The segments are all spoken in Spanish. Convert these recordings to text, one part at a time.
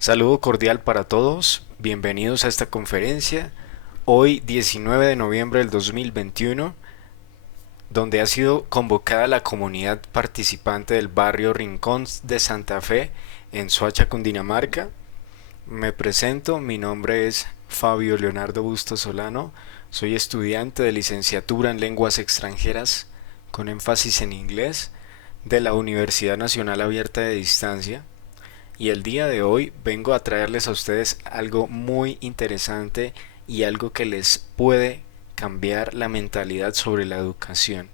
Saludo cordial para todos, bienvenidos a esta conferencia, hoy 19 de noviembre del 2021, donde ha sido convocada la comunidad participante del barrio Rincón de Santa Fe en Soacha, Cundinamarca. Me presento, mi nombre es Fabio Leonardo Bustos Solano, soy estudiante de licenciatura en lenguas extranjeras con énfasis en inglés de la Universidad Nacional Abierta de Distancia. Y el día de hoy vengo a traerles a ustedes algo muy interesante y algo que les puede cambiar la mentalidad sobre la educación.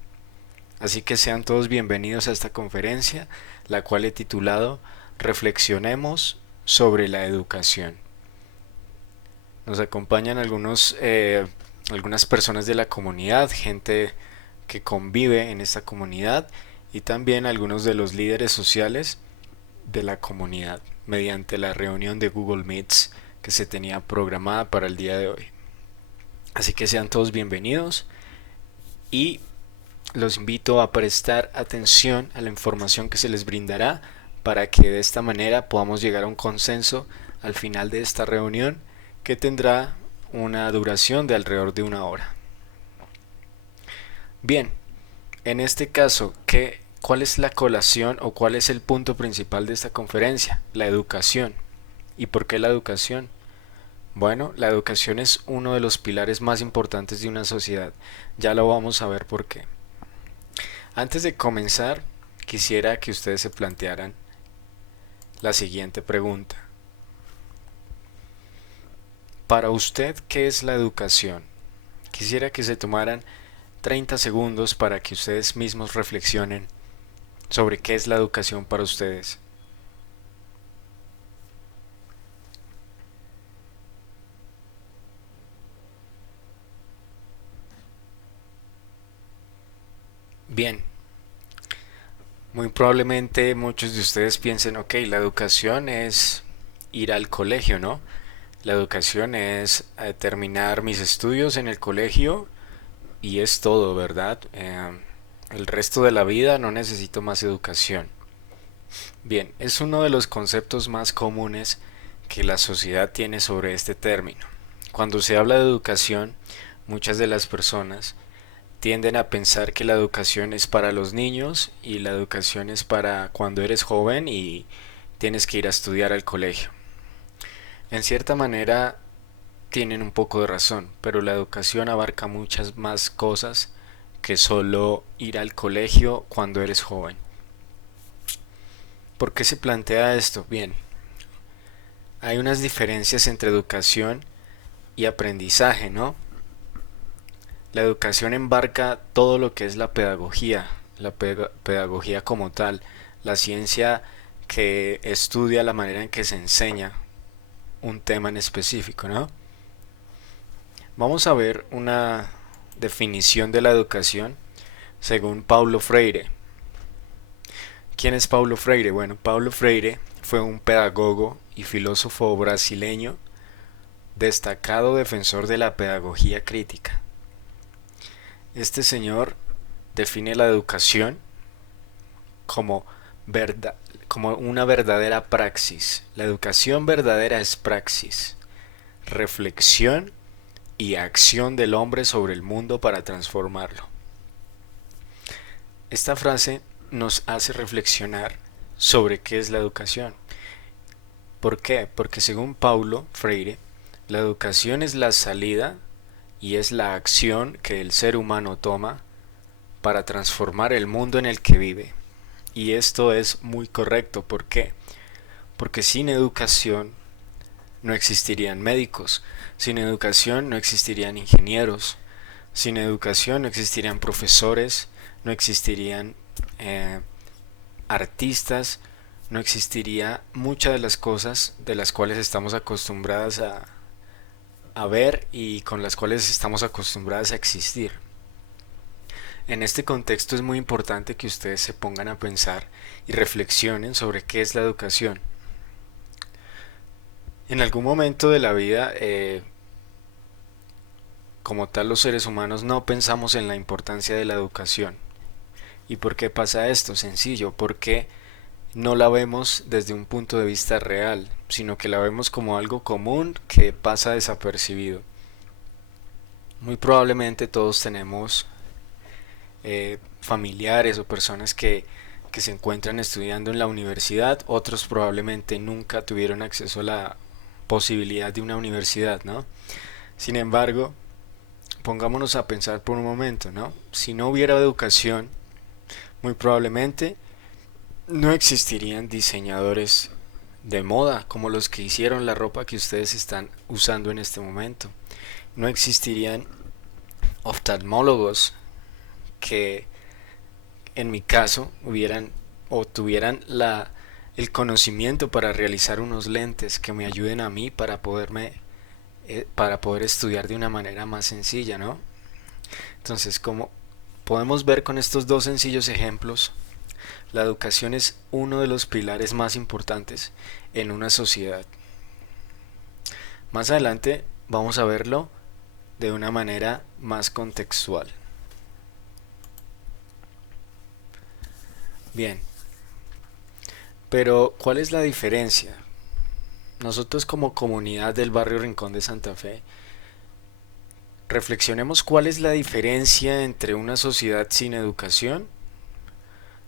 Así que sean todos bienvenidos a esta conferencia, la cual he titulado Reflexionemos sobre la educación. Nos acompañan algunas personas de la comunidad, gente que convive en esta comunidad y también algunos de los líderes sociales de la comunidad mediante la reunión de Google Meets que se tenía programada para el día de hoy. Así que sean todos bienvenidos y los invito a prestar atención a la información que se les brindará para que de esta manera podamos llegar a un consenso al final de esta reunión que tendrá una duración de alrededor de 1 hora. Bien, en este caso, ¿cuál es la colación o cuál es el punto principal de esta conferencia? La educación. ¿Y por qué la educación? Bueno, la educación es uno de los pilares más importantes de una sociedad. Ya lo vamos a ver por qué. Antes de comenzar, quisiera que ustedes se plantearan la siguiente pregunta. Para usted, ¿qué es la educación? Quisiera que se tomaran 30 segundos para que ustedes mismos reflexionen sobre qué es la educación para ustedes. Bien, muy probablemente muchos de ustedes piensen, ok, la educación es ir al colegio, ¿no? La educación es terminar mis estudios en el colegio y es todo, ¿verdad? El resto de la vida no necesito más educación. Bien, es uno de los conceptos más comunes que la sociedad tiene sobre este término. Cuando se habla de educación, muchas de las personas tienden a pensar que la educación es para los niños y la educación es para cuando eres joven y tienes que ir a estudiar al colegio. En cierta manera tienen un poco de razón, pero la educación abarca muchas más cosas que solo ir al colegio cuando eres joven. ¿Por qué se plantea esto? Bien, hay unas diferencias entre educación y aprendizaje, ¿no? La educación embarca todo lo que es la pedagogía como tal, la ciencia que estudia la manera en que se enseña un tema en específico, ¿no? Vamos a ver una definición de la educación según Paulo Freire. ¿Quién es Paulo Freire? Bueno, Paulo Freire fue un pedagogo y filósofo brasileño, destacado defensor de la pedagogía crítica. Este señor define la educación como, como una verdadera praxis. La educación verdadera es praxis, reflexión y acción del hombre sobre el mundo para transformarlo. Esta frase nos hace reflexionar sobre qué es la educación. ¿Por qué? Porque según Paulo Freire, la educación es la salida y es la acción que el ser humano toma para transformar el mundo en el que vive. Y esto es muy correcto. ¿Por qué? Porque sin educación no existirían médicos, sin educación no existirían ingenieros, sin educación no existirían profesores, no existirían artistas, no existiría muchas de las cosas de las cuales estamos acostumbradas a ver y con las cuales estamos acostumbradas a existir. En este contexto es muy importante que ustedes se pongan a pensar y reflexionen sobre qué es la educación. En algún momento de la vida, como tal, los seres humanos no pensamos en la importancia de la educación. ¿Y por qué pasa esto? Sencillo, porque no la vemos desde un punto de vista real, sino que la vemos como algo común que pasa desapercibido. Muy probablemente todos tenemos familiares o personas que se encuentran estudiando en la universidad, otros probablemente nunca tuvieron acceso a la posibilidad de una universidad, ¿no? Sin embargo, pongámonos a pensar por un momento, ¿no? Si no hubiera educación, muy probablemente no existirían diseñadores de moda como los que hicieron la ropa que ustedes están usando en este momento. No existirían oftalmólogos que en mi caso hubieran o tuvieran el conocimiento para realizar unos lentes que me ayuden a mí para poder estudiar de una manera más sencilla, ¿no? Entonces, como podemos ver con estos dos sencillos ejemplos, la educación es uno de los pilares más importantes en una sociedad. Más adelante vamos a verlo de una manera más contextual. Bien, pero ¿cuál es la diferencia? Nosotros como comunidad del barrio Rincón de Santa Fe, reflexionemos cuál es la diferencia entre una sociedad sin educación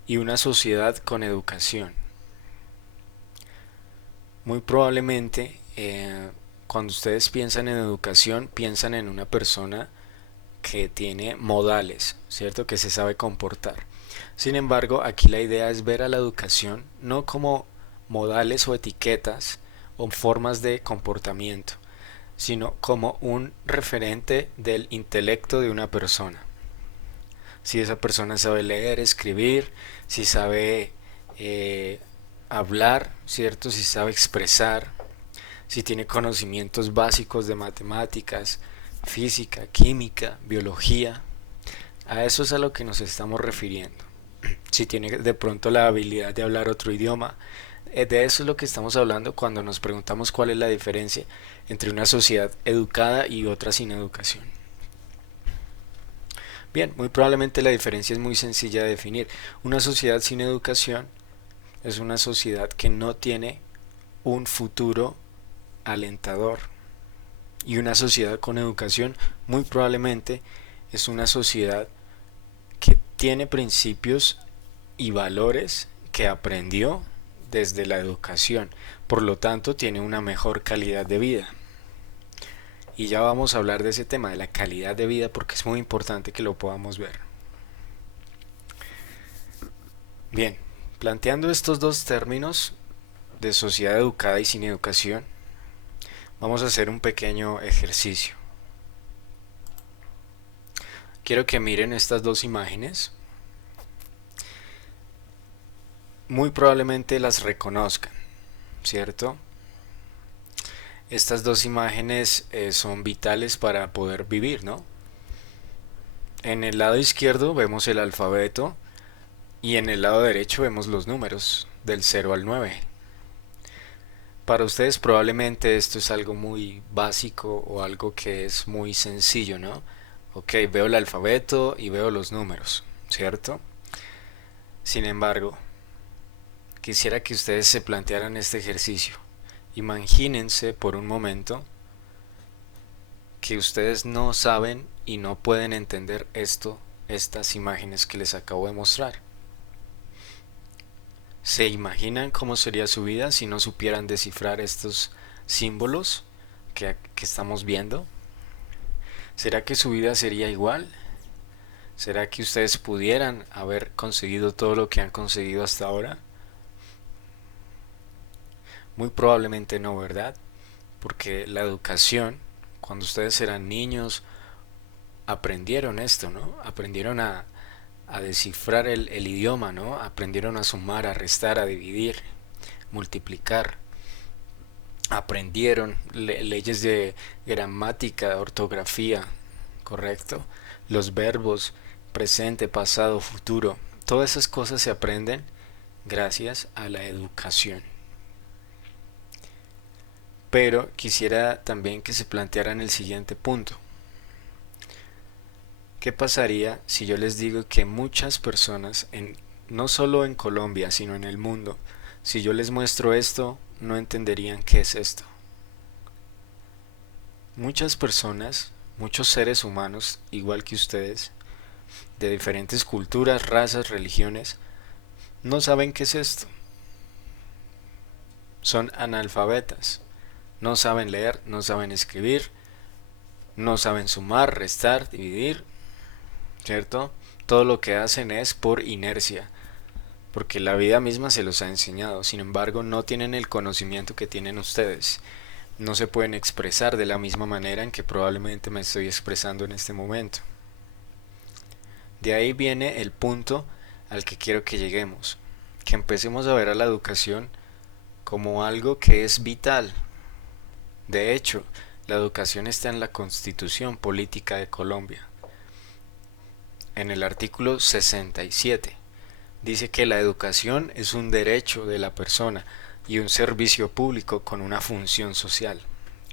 y una sociedad con educación. Muy probablemente cuando ustedes piensan en educación, piensan en una persona que tiene modales, ¿cierto? Que se sabe comportar. Sin embargo, aquí la idea es ver a la educación no como modales o etiquetas o formas de comportamiento, sino como un referente del intelecto de una persona. Si esa persona sabe leer, escribir, si sabe hablar, ¿cierto? Si sabe expresar, si tiene conocimientos básicos de matemáticas, física, química, biología, a eso es a lo que nos estamos refiriendo. Si tiene de pronto la habilidad de hablar otro idioma, de eso es lo que estamos hablando cuando nos preguntamos cuál es la diferencia entre una sociedad educada y otra sin educación. Bien, muy probablemente la diferencia es muy sencilla de definir. Una sociedad sin educación es una sociedad que no tiene un futuro alentador. Y una sociedad con educación muy probablemente es una sociedad que tiene principios y valores que aprendió desde la educación. Por lo tanto, tiene una mejor calidad de vida. Y ya vamos a hablar de ese tema, de la calidad de vida, porque es muy importante que lo podamos ver. Bien, planteando estos dos términos de sociedad educada y sin educación, vamos a hacer un pequeño ejercicio. Quiero que miren estas dos imágenes. Muy probablemente las reconozcan, ¿cierto? Estas dos imágenes son vitales para poder vivir, ¿no? En el lado izquierdo vemos el alfabeto y en el lado derecho vemos los números del 0 al 9. Para ustedes probablemente esto es algo muy básico o algo que es muy sencillo, ¿no? Ok, veo el alfabeto y veo los números, ¿cierto? Sin embargo, quisiera que ustedes se plantearan este ejercicio. Imagínense por un momento que ustedes no saben y no pueden entender estas imágenes que les acabo de mostrar. ¿Se imaginan cómo sería su vida si no supieran descifrar estos símbolos que estamos viendo? ¿Será que su vida sería igual? ¿Será que ustedes pudieran haber conseguido todo lo que han conseguido hasta ahora? Muy probablemente no, ¿verdad? Porque la educación, cuando ustedes eran niños, aprendieron esto, ¿no? Aprendieron a descifrar el idioma, ¿no? Aprendieron a sumar, a restar, a dividir, multiplicar. Aprendieron leyes de gramática, ortografía, ¿correcto? Los verbos, presente, pasado, futuro. Todas esas cosas se aprenden gracias a la educación. Pero quisiera también que se plantearan el siguiente punto. ¿Qué pasaría si yo les digo que muchas personas, no solo en Colombia, sino en el mundo, Si yo les muestro esto, no entenderían qué es esto. Muchas personas, muchos seres humanos, igual que ustedes, de diferentes culturas, razas, religiones, no saben qué es esto. Son analfabetas. No saben leer, no saben escribir, no saben sumar, restar, dividir, ¿cierto? Todo lo que hacen es por inercia, porque la vida misma se los ha enseñado. Sin embargo, no tienen el conocimiento que tienen ustedes. No se pueden expresar de la misma manera en que probablemente me estoy expresando en este momento. De ahí viene el punto al que quiero que lleguemos, que empecemos a ver a la educación como algo que es vital. De hecho, la educación está en la Constitución Política de Colombia. En el artículo 67 dice que la educación es un derecho de la persona y un servicio público con una función social.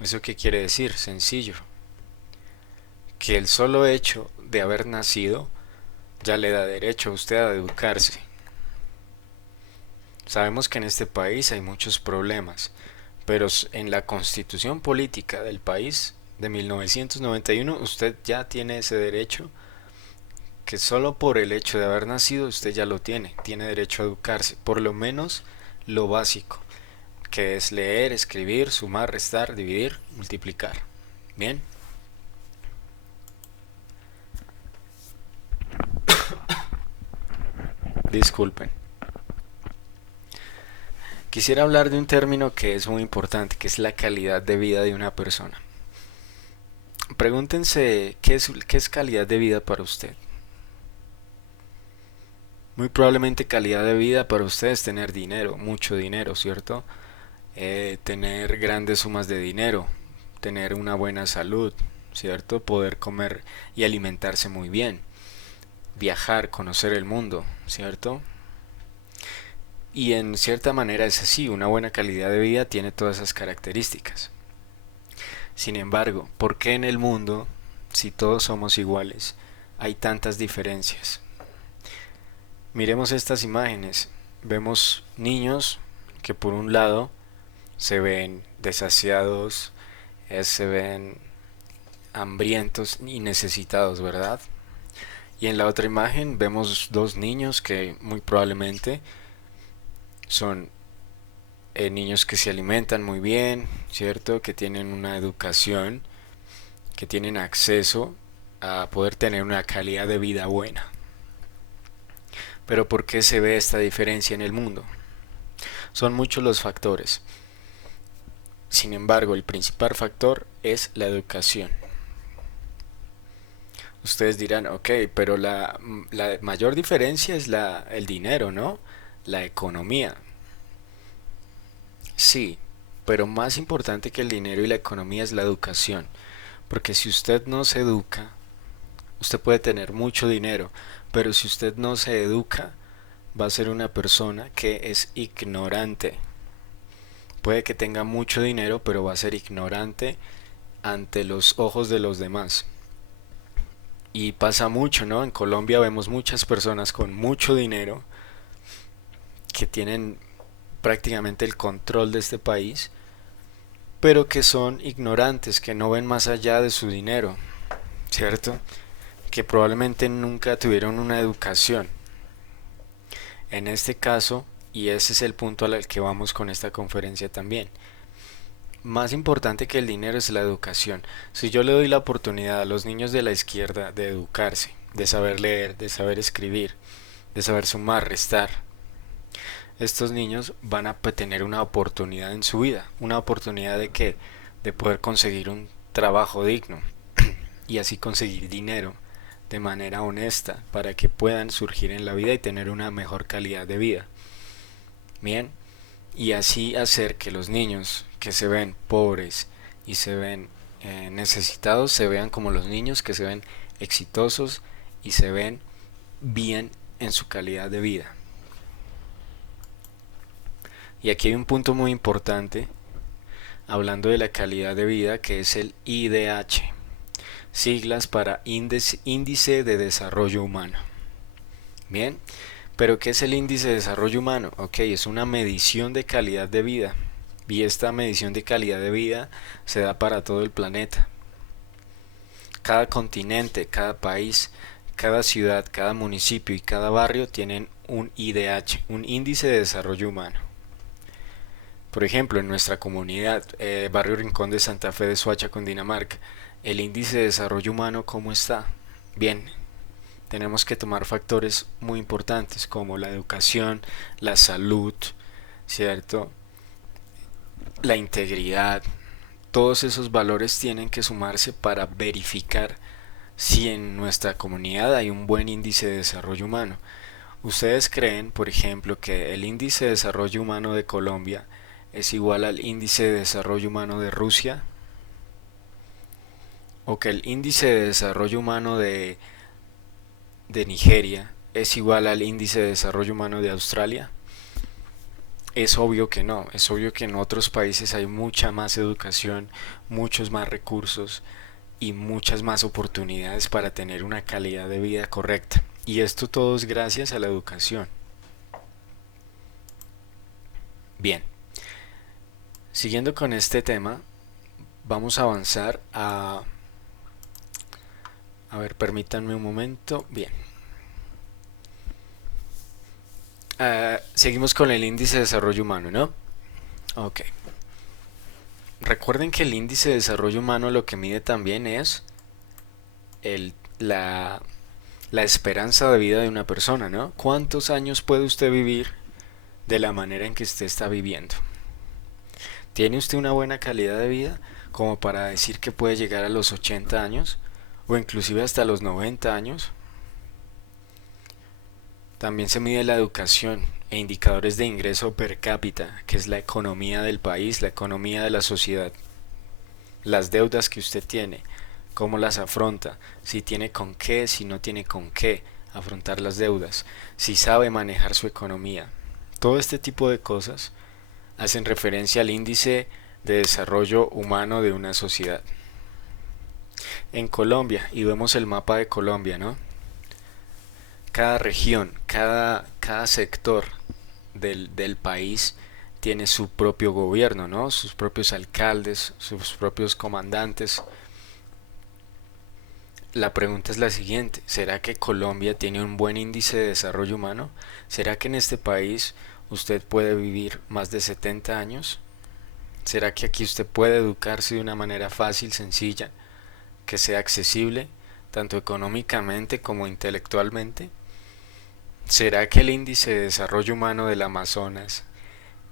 ¿Eso qué quiere decir? Sencillo. Que el solo hecho de haber nacido ya le da derecho a usted a educarse. Sabemos que en este país hay muchos problemas, pero en la constitución política del país de 1991 usted ya tiene ese derecho, que solo por el hecho de haber nacido usted ya lo tiene derecho a educarse, por lo menos lo básico, que es leer, escribir, sumar, restar, dividir, multiplicar. Bien. Disculpen. Quisiera hablar de un término que es muy importante, que es la calidad de vida de una persona. Pregúntense qué es calidad de vida para usted. Muy probablemente calidad de vida para usted es tener dinero, mucho dinero, ¿cierto? Tener grandes sumas de dinero, tener una buena salud, ¿cierto? Poder comer y alimentarse muy bien, viajar, conocer el mundo, ¿cierto? Y en cierta manera es así, una buena calidad de vida tiene todas esas características. Sin embargo, ¿por qué en el mundo, si todos somos iguales, hay tantas diferencias? Miremos estas imágenes. Vemos niños que por un lado se ven desasiados, se ven hambrientos y necesitados, ¿verdad? Y en la otra imagen vemos dos niños que muy probablemente son niños que se alimentan muy bien, ¿cierto? Que tienen una educación, que tienen acceso a poder tener una calidad de vida buena. Pero ¿por qué se ve esta diferencia en el mundo? Son muchos los factores. Sin embargo, el principal factor es la educación. Ustedes dirán, ok, pero la mayor diferencia es el dinero, ¿no? La economía. Sí, pero más importante que el dinero y la economía es la educación. Porque si usted no se educa, usted puede tener mucho dinero, pero si usted no se educa, va a ser una persona que es ignorante. Puede que tenga mucho dinero, pero va a ser ignorante ante los ojos de los demás. Y pasa mucho, ¿no? En Colombia vemos muchas personas con mucho dinero que tienen prácticamente el control de este país, pero que son ignorantes, que no ven más allá de su dinero, ¿cierto? Que probablemente nunca tuvieron una educación. En este caso, y ese es el punto al que vamos con esta conferencia también, más importante que el dinero es la educación. Si yo le doy la oportunidad a los niños de la izquierda de educarse, de saber leer, de saber escribir, de saber sumar, restar, estos niños van a tener una oportunidad en su vida. ¿Una oportunidad de qué? De poder conseguir un trabajo digno y así conseguir dinero de manera honesta para que puedan surgir en la vida y tener una mejor calidad de vida. Bien, y así hacer que los niños que se ven pobres y se ven necesitados se vean como los niños que se ven exitosos y se ven bien en su calidad de vida. Y aquí hay un punto muy importante hablando de la calidad de vida, que es el IDH, siglas para Índice de Desarrollo Humano. Bien, Pero ¿qué es el índice de desarrollo humano? Ok, es una medición de calidad de vida. Y esta medición de calidad de vida se da para todo el planeta. Cada continente, cada país, cada ciudad, cada municipio y cada barrio tienen un IDH, un índice de desarrollo humano. Por ejemplo, en nuestra comunidad, Barrio Rincón de Santa Fe de Soacha, Cundinamarca, el índice de desarrollo humano, ¿cómo está? Bien, tenemos que tomar factores muy importantes como la educación, la salud, ¿cierto? La integridad. Todos esos valores tienen que sumarse para verificar si en nuestra comunidad hay un buen índice de desarrollo humano. ¿Ustedes creen, por ejemplo, que el índice de desarrollo humano de Colombia es igual al índice de desarrollo humano de Rusia? ¿O que el índice de desarrollo humano de Nigeria es igual al índice de desarrollo humano de Australia? Es obvio que no, es obvio que en otros países hay mucha más educación, muchos más recursos y muchas más oportunidades para tener una calidad de vida correcta. Y esto todo es gracias a la educación. Bien, siguiendo con este tema, vamos a avanzar a... A ver, permítanme un momento. Bien. Seguimos con el índice de desarrollo humano, ¿no? Ok. Recuerden que el índice de desarrollo humano lo que mide también es el, la, la esperanza de vida de una persona, ¿no? ¿Cuántos años puede usted vivir de la manera en que usted está viviendo? ¿Tiene usted una buena calidad de vida como para decir que puede llegar a los 80 años o inclusive hasta los 90 años? También se mide la educación e indicadores de ingreso per cápita, que es la economía del país, la economía de la sociedad. Las deudas que usted tiene, cómo las afronta, si tiene con qué, si no tiene con qué afrontar las deudas, si sabe manejar su economía. Todo este tipo de cosas hacen referencia al índice de desarrollo humano de una sociedad. En Colombia, y vemos el mapa de Colombia, ¿no? Cada región, cada sector del país tiene su propio gobierno, ¿no? Sus propios alcaldes, sus propios comandantes. La pregunta es la siguiente: ¿será que Colombia tiene un buen índice de desarrollo humano? ¿Será que en este país usted puede vivir más de 70 años? ¿Será que aquí usted puede educarse de una manera fácil, sencilla, que sea accesible, tanto económicamente como intelectualmente? ¿Será que el índice de desarrollo humano del Amazonas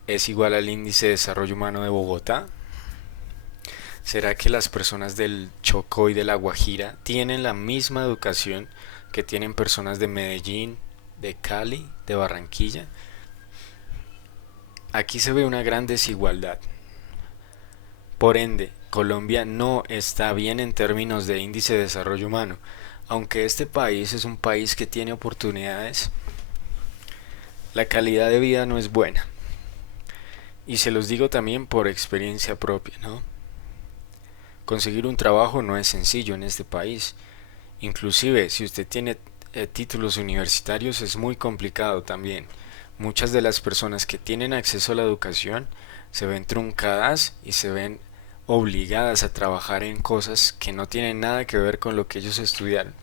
es igual al índice de desarrollo humano de Bogotá? ¿Será que las personas del Chocó y de La Guajira tienen la misma educación que tienen personas de Medellín, de Cali, de Barranquilla? Aquí se ve una gran desigualdad. Por ende, Colombia no está bien en términos de índice de desarrollo humano. Aunque este país es un país que tiene oportunidades, la calidad de vida no es buena. Y se los digo también por experiencia propia, ¿no? Conseguir un trabajo no es sencillo en este país. Inclusive si usted tiene títulos universitarios es muy complicado también. Muchas de las personas que tienen acceso a la educación se ven truncadas y se ven obligadas a trabajar en cosas que no tienen nada que ver con lo que ellos estudiaron.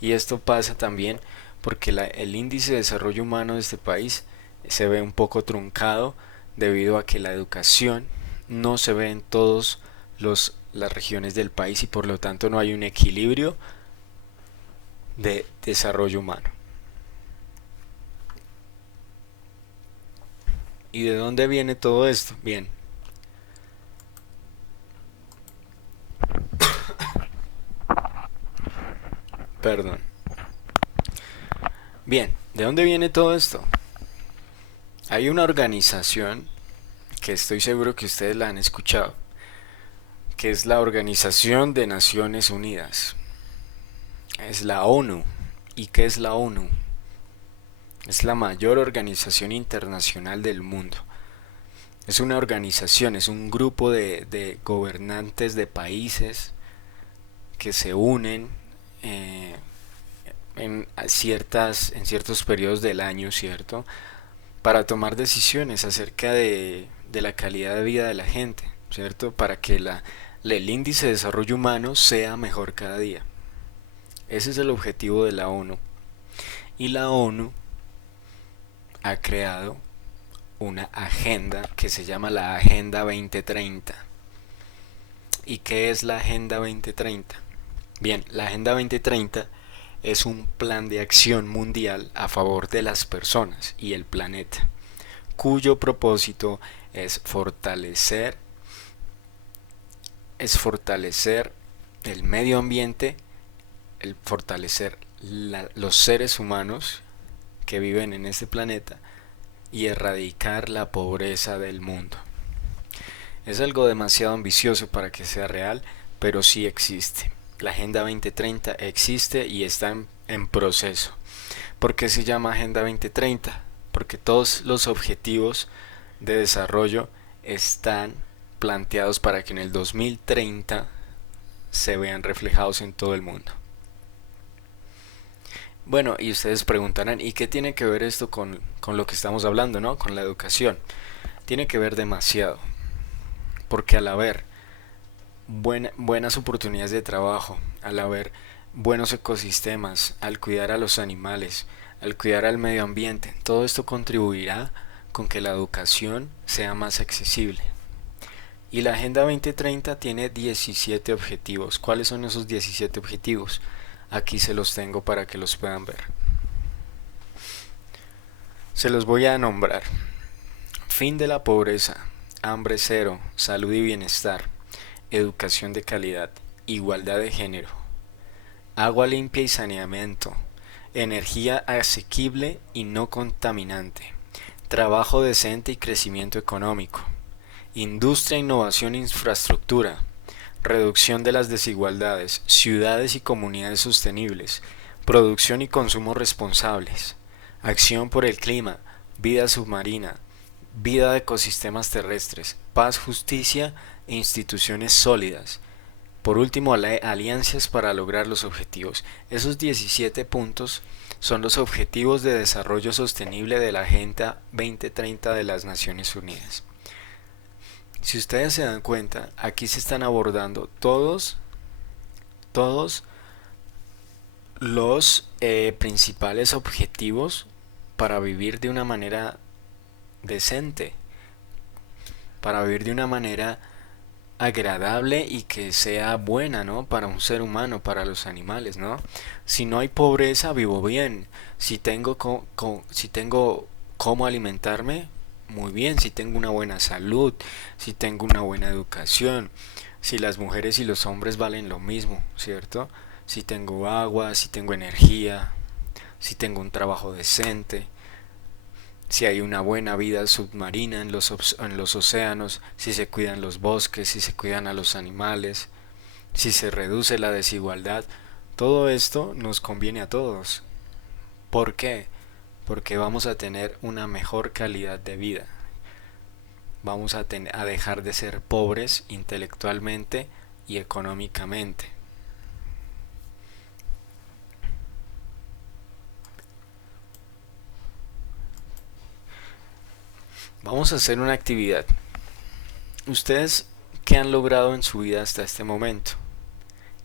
Y esto pasa también porque el índice de desarrollo humano de este país se ve un poco truncado debido a que la educación no se ve en todas las regiones del país y por lo tanto no hay un equilibrio de desarrollo humano. ¿Y de dónde viene todo esto? Bien, perdón. Bien, ¿de dónde viene todo esto? Hay una organización que estoy seguro que ustedes la han escuchado, que es la Organización de Naciones Unidas. Es la ONU. ¿Y qué es la ONU? Es la mayor organización internacional del mundo. Es una organización, es un grupo de gobernantes de países que se unen en ciertos periodos del año, ¿cierto? Para tomar decisiones acerca de la calidad de vida de la gente, ¿cierto? Para que el índice de desarrollo humano sea mejor cada día. Ese es el objetivo de la ONU. Y la ONU ha creado una agenda que se llama la Agenda 2030. ¿Y qué es la Agenda 2030? Bien, la Agenda 2030 es un plan de acción mundial a favor de las personas y el planeta, cuyo propósito es fortalecer el medio ambiente, el fortalecer los seres humanos que viven en este planeta y erradicar la pobreza del mundo. Es algo demasiado ambicioso para que sea real, pero sí existe. La Agenda 2030 existe y está en proceso. ¿Por qué se llama Agenda 2030? Porque todos los objetivos de desarrollo están planteados para que en el 2030 se vean reflejados en todo el mundo. Bueno, y ustedes preguntarán, ¿y qué tiene que ver esto con lo que estamos hablando, ¿no? Con la educación. Tiene que ver demasiado, porque al haber buenas oportunidades de trabajo, al haber buenos ecosistemas, al cuidar a los animales, al cuidar al medio ambiente, todo esto contribuirá con que la educación sea más accesible. Y la Agenda 2030 tiene 17 objetivos. ¿Cuáles son esos 17 objetivos? Aquí se los tengo para que los puedan ver. Se los voy a nombrar. Fin de la pobreza, hambre cero, salud y bienestar, educación de calidad, igualdad de género, agua limpia y saneamiento, energía asequible y no contaminante, trabajo decente y crecimiento económico, industria, innovación e infraestructura, reducción de las desigualdades, ciudades y comunidades sostenibles, producción y consumo responsables, acción por el clima, vida submarina, vida de ecosistemas terrestres, paz, justicia e instituciones sólidas. Por último, alianzas para lograr los objetivos. Esos 17 puntos son los objetivos de desarrollo sostenible de la Agenda 2030 de las Naciones Unidas. Si ustedes se dan cuenta, aquí se están abordando todos los principales objetivos para vivir de una manera decente, para vivir de una manera agradable y que sea buena, ¿no? Para un ser humano, para los animales, ¿no? Si no hay pobreza, vivo bien. Si tengo cómo alimentarme, muy bien. Si tengo una buena salud, si tengo una buena educación, si las mujeres y los hombres valen lo mismo, ¿cierto? Si tengo agua, si tengo energía, si tengo un trabajo decente, si hay una buena vida submarina en los océanos, si se cuidan los bosques, si se cuidan a los animales, si se reduce la desigualdad, todo esto nos conviene a todos. ¿Por qué? Porque vamos a tener una mejor calidad de vida. Vamos a dejar de ser pobres intelectualmente y económicamente. Vamos a hacer una actividad. ¿Ustedes qué han logrado en su vida hasta este momento?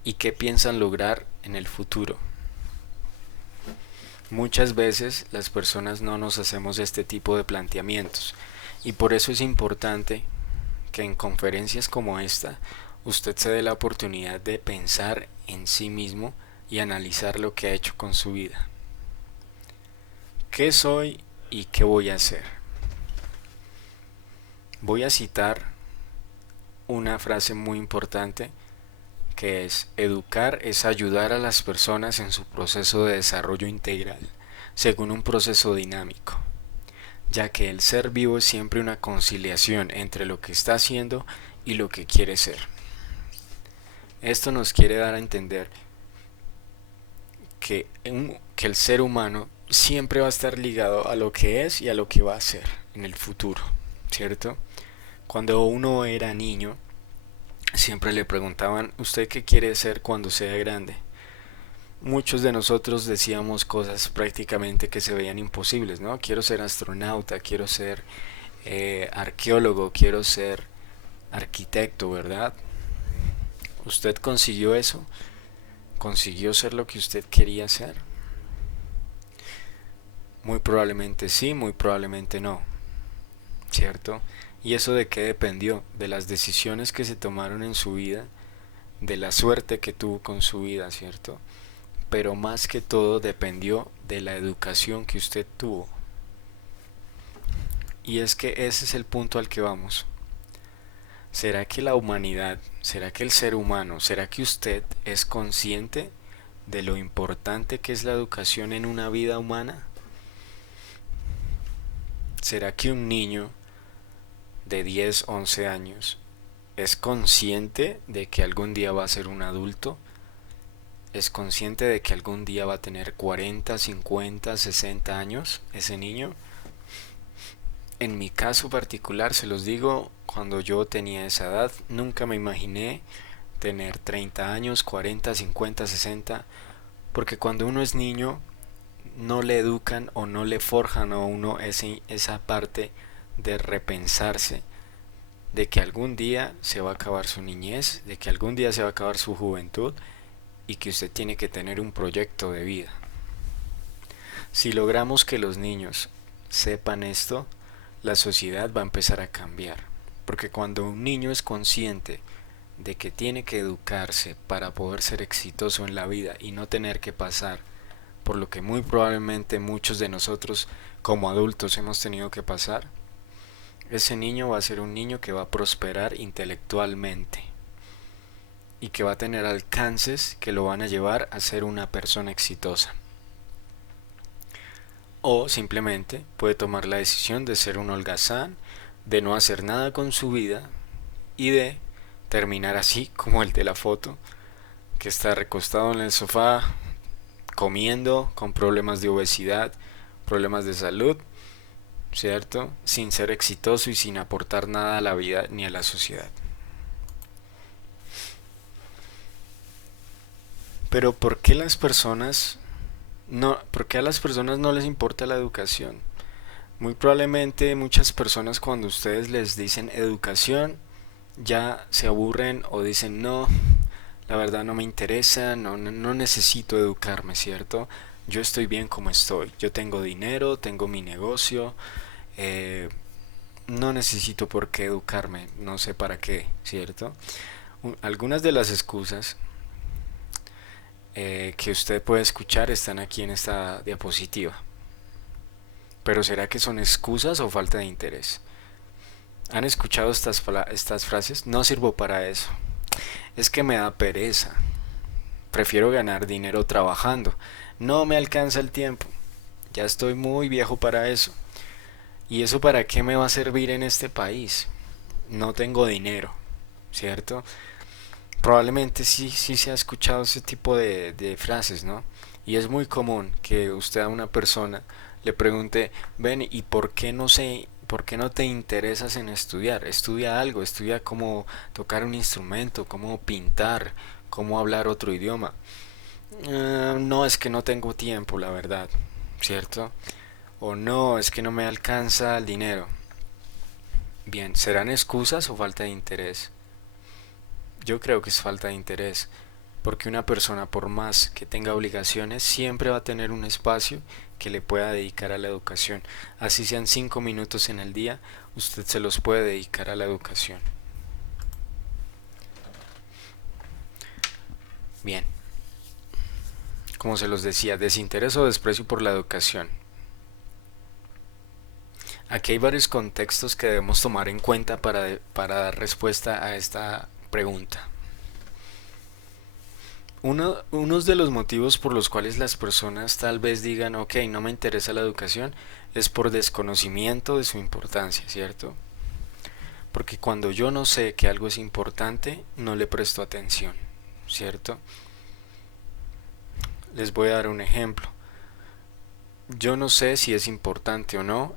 ¿Y qué piensan lograr en el futuro? Muchas veces las personas no nos hacemos este tipo de planteamientos y por eso es importante que en conferencias como esta usted se dé la oportunidad de pensar en sí mismo y analizar lo que ha hecho con su vida. ¿Qué soy y qué voy a hacer? Voy a citar una frase muy importante que es: educar es ayudar a las personas en su proceso de desarrollo integral, según un proceso dinámico, ya que el ser vivo es siempre una conciliación entre lo que está haciendo y lo que quiere ser. Esto nos quiere dar a entender que el ser humano siempre va a estar ligado a lo que es y a lo que va a ser en el futuro, ¿cierto? Cuando uno era niño, siempre le preguntaban: ¿usted qué quiere ser cuando sea grande? muchos de nosotros decíamos cosas prácticamente que se veían imposibles, ¿no? Quiero ser astronauta, quiero ser arqueólogo, quiero ser arquitecto, ¿verdad? ¿Usted consiguió eso? ¿Consiguió ser lo que usted quería ser? Muy probablemente sí, muy probablemente no, ¿cierto? ¿Y eso de qué dependió? De las decisiones que se tomaron en su vida, de la suerte que tuvo con su vida, ¿cierto? Pero más que todo dependió de la educación que usted tuvo. Y es que ese es el punto al que vamos. ¿Será que la humanidad, será que el ser humano, será que usted es consciente de lo importante que es la educación en una vida humana? ¿Será que un niño de 10, 11 años es consciente de que algún día va a ser un adulto? ¿Es consciente de que algún día va a tener 40, 50, 60 años ese niño? En mi caso particular, se los digo, cuando yo tenía esa edad, nunca me imaginé tener 30 años, 40, 50, 60, porque cuando uno es niño, no le educan o no le forjan a uno esa parte de repensarse, de que algún día se va a acabar su niñez, de que algún día se va a acabar su juventud y que usted tiene que tener un proyecto de vida. Si logramos que los niños sepan esto, la sociedad va a empezar a cambiar. Porque cuando un niño es consciente de que tiene que educarse para poder ser exitoso en la vida y no tener que pasar por lo que muy probablemente muchos de nosotros como adultos hemos tenido que pasar, ese niño va a ser un niño que va a prosperar intelectualmente y que va a tener alcances que lo van a llevar a ser una persona exitosa. O simplemente puede tomar la decisión de ser un holgazán, de no hacer nada con su vida y de terminar así como el de la foto, que está recostado en el sofá comiendo con problemas de obesidad, problemas de salud, ¿cierto? Sin ser exitoso y sin aportar nada a la vida ni a la sociedad. Pero ¿por qué por qué a las personas no les importa la educación? Muy probablemente muchas personas cuando ustedes les dicen educación ya se aburren o dicen no, la verdad no me interesa, no necesito educarme, ¿cierto? Yo estoy bien como estoy, yo tengo dinero, tengo mi negocio, eh, no necesito por qué educarme, no sé para qué, ¿cierto? Algunas de las excusas que usted puede escuchar están aquí en esta diapositiva. Pero ¿será que son excusas o falta de interés? ¿Han escuchado estas frases? No sirvo para eso. Es que me da pereza. Prefiero ganar dinero trabajando. No me alcanza el tiempo. Ya estoy muy viejo para eso. ¿Y eso para qué me va a servir en este país? No tengo dinero, ¿cierto? Probablemente sí se ha escuchado ese tipo de frases, ¿no? Y es muy común que usted a una persona le pregunte, ven, ¿y por qué no te interesas en estudiar? Estudia algo, estudia cómo tocar un instrumento, cómo pintar, cómo hablar otro idioma. No, es que no tengo tiempo, la verdad, ¿cierto? O no, es que no me alcanza el dinero. Bien, ¿serán excusas o falta de interés? Yo creo que es falta de interés, porque una persona por más que tenga obligaciones siempre va a tener un espacio que le pueda dedicar a la educación. Así sean 5 minutos en el día, usted se los puede dedicar a la educación. Bien, como se los decía, desinterés o desprecio por la educación. Aquí hay varios contextos que debemos tomar en cuenta para dar respuesta a esta pregunta. Unos de los motivos por los cuales las personas tal vez digan, ok, no me interesa la educación, es por desconocimiento de su importancia, ¿cierto? Porque cuando yo no sé que algo es importante, no le presto atención, ¿cierto? Les voy a dar un ejemplo. Yo no sé si es importante o no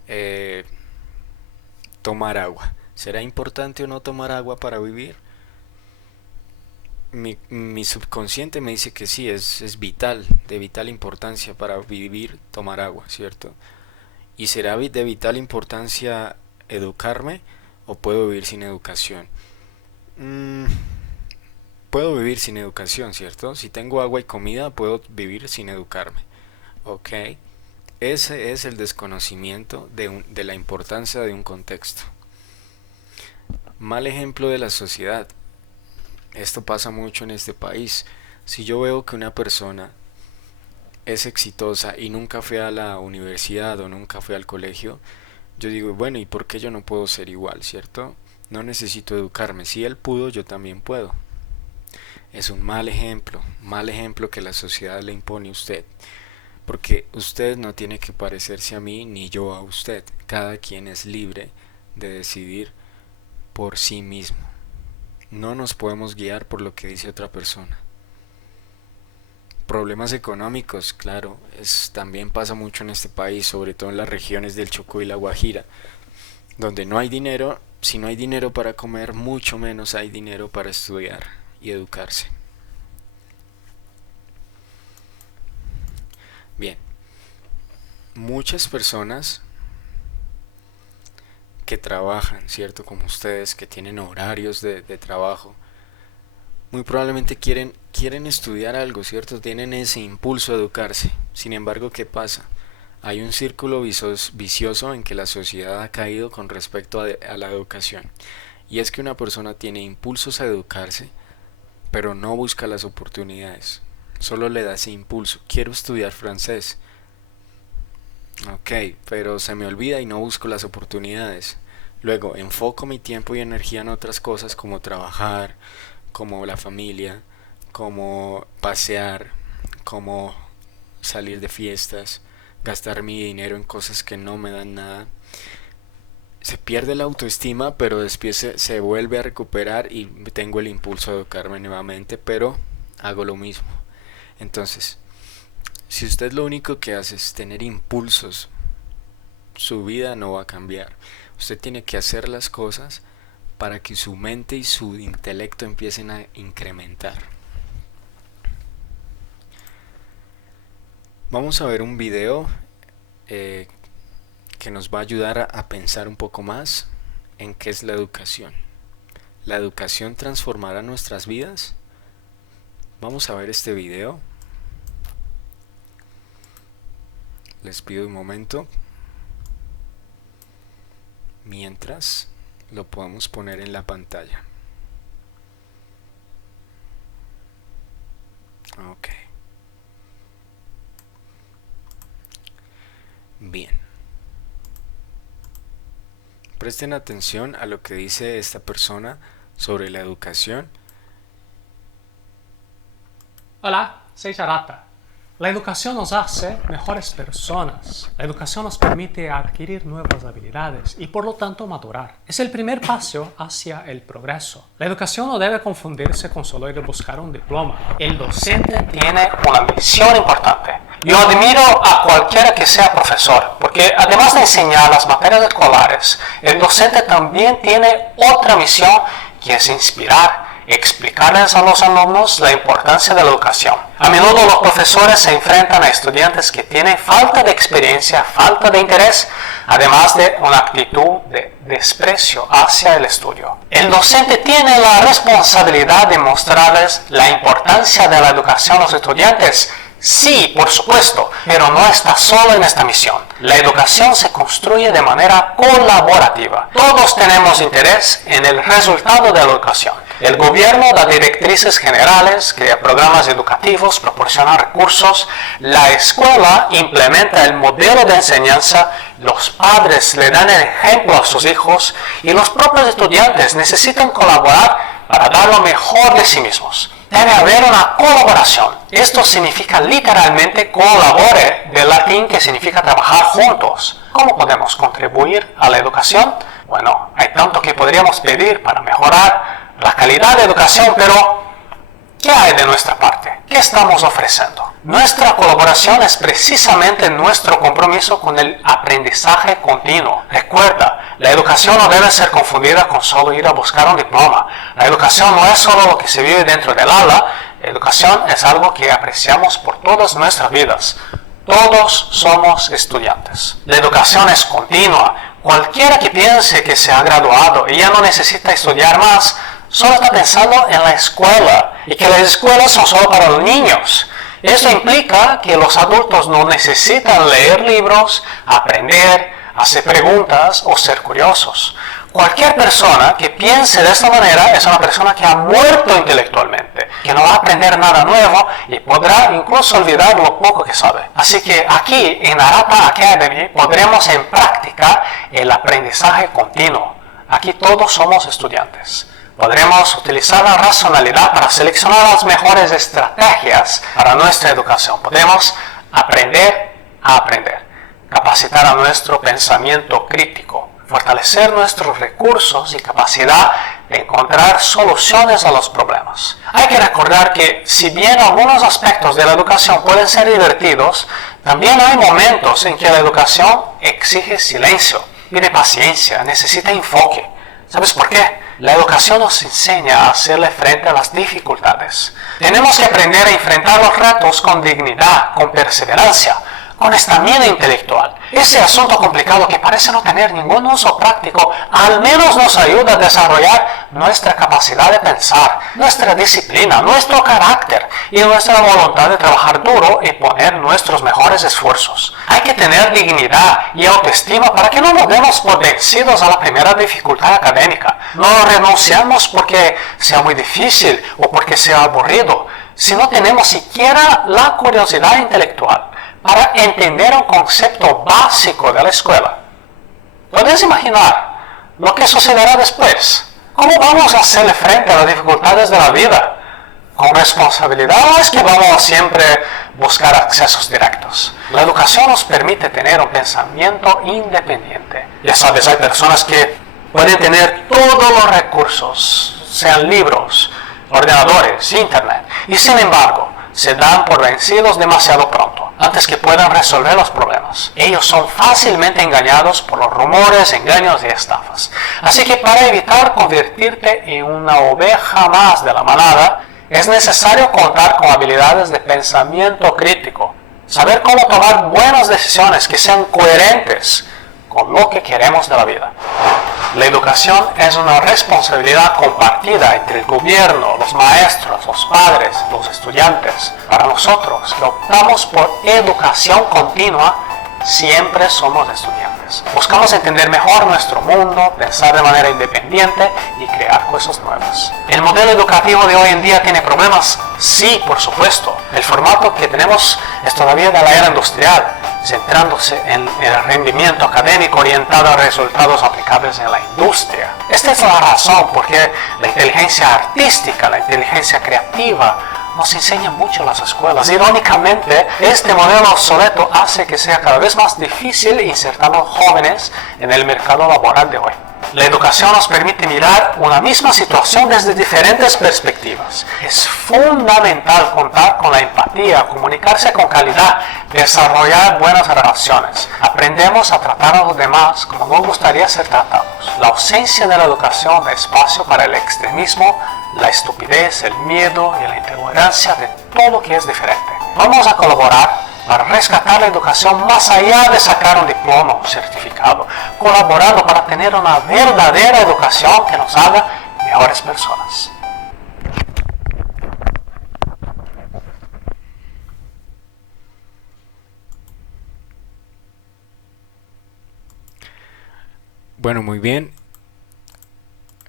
tomar agua. ¿Será importante o no tomar agua para vivir? mi subconsciente me dice que sí, es vital, de vital importancia para vivir, tomar agua, ¿cierto? ¿Y será de vital importancia educarme o puedo vivir sin educación? Mm, puedo vivir sin educación, ¿cierto? Si tengo agua y comida, puedo vivir sin educarme. ¿Ok? Ese es el desconocimiento de la importancia de un contexto. Mal ejemplo de la sociedad. Esto pasa mucho en este país. Si yo veo que una persona es exitosa y nunca fue a la universidad o nunca fue al colegio, yo digo, bueno, ¿y por qué yo no puedo ser igual, cierto? No necesito educarme. Si él pudo, yo también puedo. Es un mal ejemplo que la sociedad le impone a usted. Porque usted no tiene que parecerse a mí ni yo a usted. Cada quien es libre de decidir por sí mismo. No nos podemos guiar por lo que dice otra persona. Problemas económicos, claro, también pasa mucho en este país, sobre todo en las regiones del Chocó y la Guajira, donde no hay dinero. Si no hay dinero para comer, mucho menos hay dinero para estudiar y educarse. Bien, muchas personas que trabajan, ¿cierto? Como ustedes, que tienen horarios de trabajo, muy probablemente quieren estudiar algo, ¿cierto? Tienen ese impulso a educarse. Sin embargo, ¿qué pasa? Hay un círculo vicioso en que la sociedad ha caído con respecto a la educación. Y es que una persona tiene impulsos a educarse, pero no busca las oportunidades. Solo le da ese impulso. Quiero estudiar francés. Ok, pero se me olvida y no busco las oportunidades. Luego enfoco mi tiempo y energía en otras cosas como trabajar, como la familia, como pasear, como salir de fiestas, gastar mi dinero en cosas que no me dan nada. Se pierde la autoestima, pero después se vuelve a recuperar y tengo el impulso de educarme nuevamente, pero hago lo mismo. Entonces, si usted lo único que hace es tener impulsos, su vida no va a cambiar. Usted tiene que hacer las cosas para que su mente y su intelecto empiecen a incrementar. Vamos a ver un video que nos va a ayudar a pensar un poco más en qué es la educación. ¿La educación transformará nuestras vidas? Vamos a ver este video. Les pido un momento. Mientras lo podemos poner en la pantalla. Ok. Bien. Presten atención a lo que dice esta persona sobre la educación. Hola, soy Charata. La educación nos hace mejores personas. La educación nos permite adquirir nuevas habilidades y por lo tanto madurar. Es el primer paso hacia el progreso. La educación no debe confundirse con solo ir a buscar un diploma. El docente tiene una misión importante. Yo admiro a cualquiera que sea profesor, porque además de enseñar las materias escolares, el docente también tiene otra misión que es inspirar, explicarles a los alumnos la importancia de la educación. A menudo los profesores se enfrentan a estudiantes que tienen falta de experiencia, falta de interés, además de una actitud de desprecio hacia el estudio. El docente tiene la responsabilidad de mostrarles la importancia de la educación a los estudiantes. Sí, por supuesto, pero no está solo en esta misión. La educación se construye de manera colaborativa. Todos tenemos interés en el resultado de la educación. El gobierno da directrices generales, crea programas educativos, proporciona recursos, la escuela implementa el modelo de enseñanza, los padres le dan el ejemplo a sus hijos y los propios estudiantes necesitan colaborar para dar lo mejor de sí mismos. Debe haber una colaboración. Esto significa literalmente colabore, del latín que significa trabajar juntos. ¿Cómo podemos contribuir a la educación? Bueno, hay tanto que podríamos pedir para mejorar la calidad de educación, pero ¿Qué hay de nuestra parte? ¿Qué estamos ofreciendo? Nuestra colaboración es precisamente nuestro compromiso con el aprendizaje continuo. Recuerda, la educación no debe ser confundida con solo ir a buscar un diploma. La educación no es solo lo que se vive dentro del aula, la educación es algo que apreciamos por todas nuestras vidas. Todos somos estudiantes. La educación es continua. Cualquiera que piense que se ha graduado y ya no necesita estudiar más, solo está pensando en la escuela y que las escuelas son solo para los niños. Eso implica que los adultos no necesitan leer libros, aprender, hacer preguntas o ser curiosos. Cualquier persona que piense de esta manera es una persona que ha muerto intelectualmente, que no va a aprender nada nuevo y podrá incluso olvidar lo poco que sabe. Así que aquí en Arata Academy podremos en práctica el aprendizaje continuo. Aquí todos somos estudiantes. Podremos utilizar la racionalidad para seleccionar las mejores estrategias para nuestra educación. Podemos aprender a aprender, capacitar a nuestro pensamiento crítico, fortalecer nuestros recursos y capacidad de encontrar soluciones a los problemas. Hay que recordar que si bien algunos aspectos de la educación pueden ser divertidos, también hay momentos en que la educación exige silencio, tiene paciencia, necesita enfoque. ¿Sabes por qué? La educación nos enseña a hacerle frente a las dificultades. Tenemos que aprender a enfrentar los retos con dignidad, con perseverancia, con estamina intelectual. Ese asunto complicado que parece no tener ningún uso práctico, al menos nos ayuda a desarrollar nuestra capacidad de pensar, nuestra disciplina, nuestro carácter y nuestra voluntad de trabajar duro y poner nuestros mejores esfuerzos. Hay que tener dignidad y autoestima para que no nos demos por vencidos a la primera dificultad académica. No renunciamos porque sea muy difícil o porque sea aburrido, si no tenemos siquiera la curiosidad intelectual para entender un concepto básico de la escuela. ¿Puedes imaginar lo que sucederá después? ¿Cómo vamos a hacerle frente a las dificultades de la vida? ¿Con responsabilidad o es que vamos a siempre buscar accesos directos? La educación nos permite tener un pensamiento independiente. Ya sabes, hay personas que pueden tener todos los recursos, sean libros, ordenadores, internet, y sin embargo, se dan por vencidos demasiado pronto, antes que puedan resolver los problemas. Ellos son fácilmente engañados por los rumores, engaños y estafas. Así que para evitar convertirte en una oveja más de la manada, es necesario contar con habilidades de pensamiento crítico, saber cómo tomar buenas decisiones que sean coherentes con lo que queremos de la vida. La educación es una responsabilidad compartida entre el gobierno, los maestros, los padres, los estudiantes. Para nosotros que optamos por educación continua, siempre somos estudiantes. Buscamos entender mejor nuestro mundo, pensar de manera independiente y crear cosas nuevas. ¿El modelo educativo de hoy en día tiene problemas? Sí, por supuesto. El formato que tenemos es todavía de la era industrial, centrándose en el rendimiento académico orientado a resultados aplicables en la industria. Esta es la razón por qué la inteligencia artística, la inteligencia creativa, nos enseña mucho en las escuelas. Irónicamente, este modelo obsoleto hace que sea cada vez más difícil insertar a los jóvenes en el mercado laboral de hoy. La educación nos permite mirar una misma situación desde diferentes perspectivas. Es fundamental contar con la empatía, comunicarse con calidad, desarrollar buenas relaciones. Aprendemos a tratar a los demás como nos gustaría ser tratados. La ausencia de la educación da espacio para el extremismo, la estupidez, el miedo y la intolerancia de todo lo que es diferente. Vamos a colaborar para rescatar la educación más allá de sacar un diploma o certificado, colaborando para tener una verdadera educación que nos haga mejores personas. Bueno, muy bien.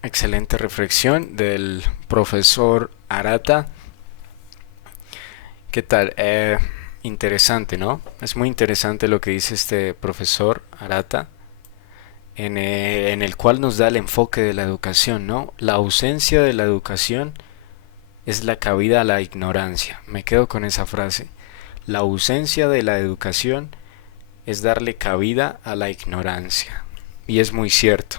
Excelente reflexión del profesor Arata. ¿Qué tal? Interesante, ¿no? Es muy interesante lo que dice este profesor Arata, en el cual nos da el enfoque de la educación, ¿no? La ausencia de la educación es la cabida a la ignorancia. Me quedo con esa frase. La ausencia de la educación es darle cabida a la ignorancia. Y es muy cierto.